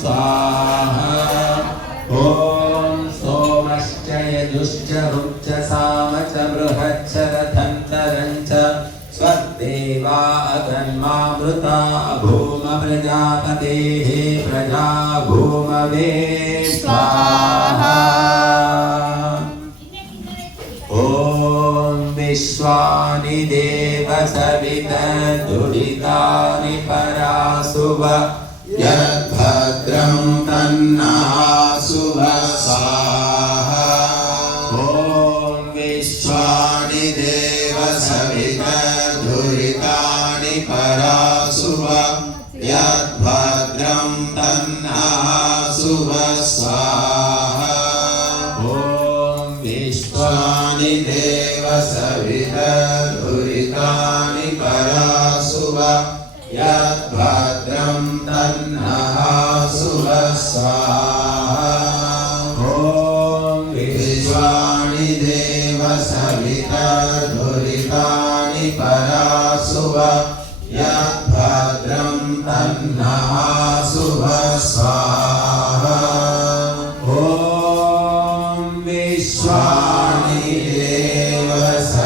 स्वाहा ॐ सोमश्च यजुश्च रुक्च साम च बृहच्च रथन्तरं च स्वदेवा अगन्मामृता भूम प्रजापतेः प्रजा भूमवे स्वाहा ॐ विश्वानि देव सविता दुरितानि परासुव यद्भद्रं तन्नासुव स्वाहा ॐ विश्वानि देव सविता दुरितानि परासुव यद्भद्रं तन्नासुव स्वाहा ॐ विश्वानि देव सविता दुरितानि परासुव यद्भद्रं तन्नासुव स्वाहा ॐ विश्वानि देव सविता दुरितानि परासुव यद्भद्रं तन्नासुव स्वाहा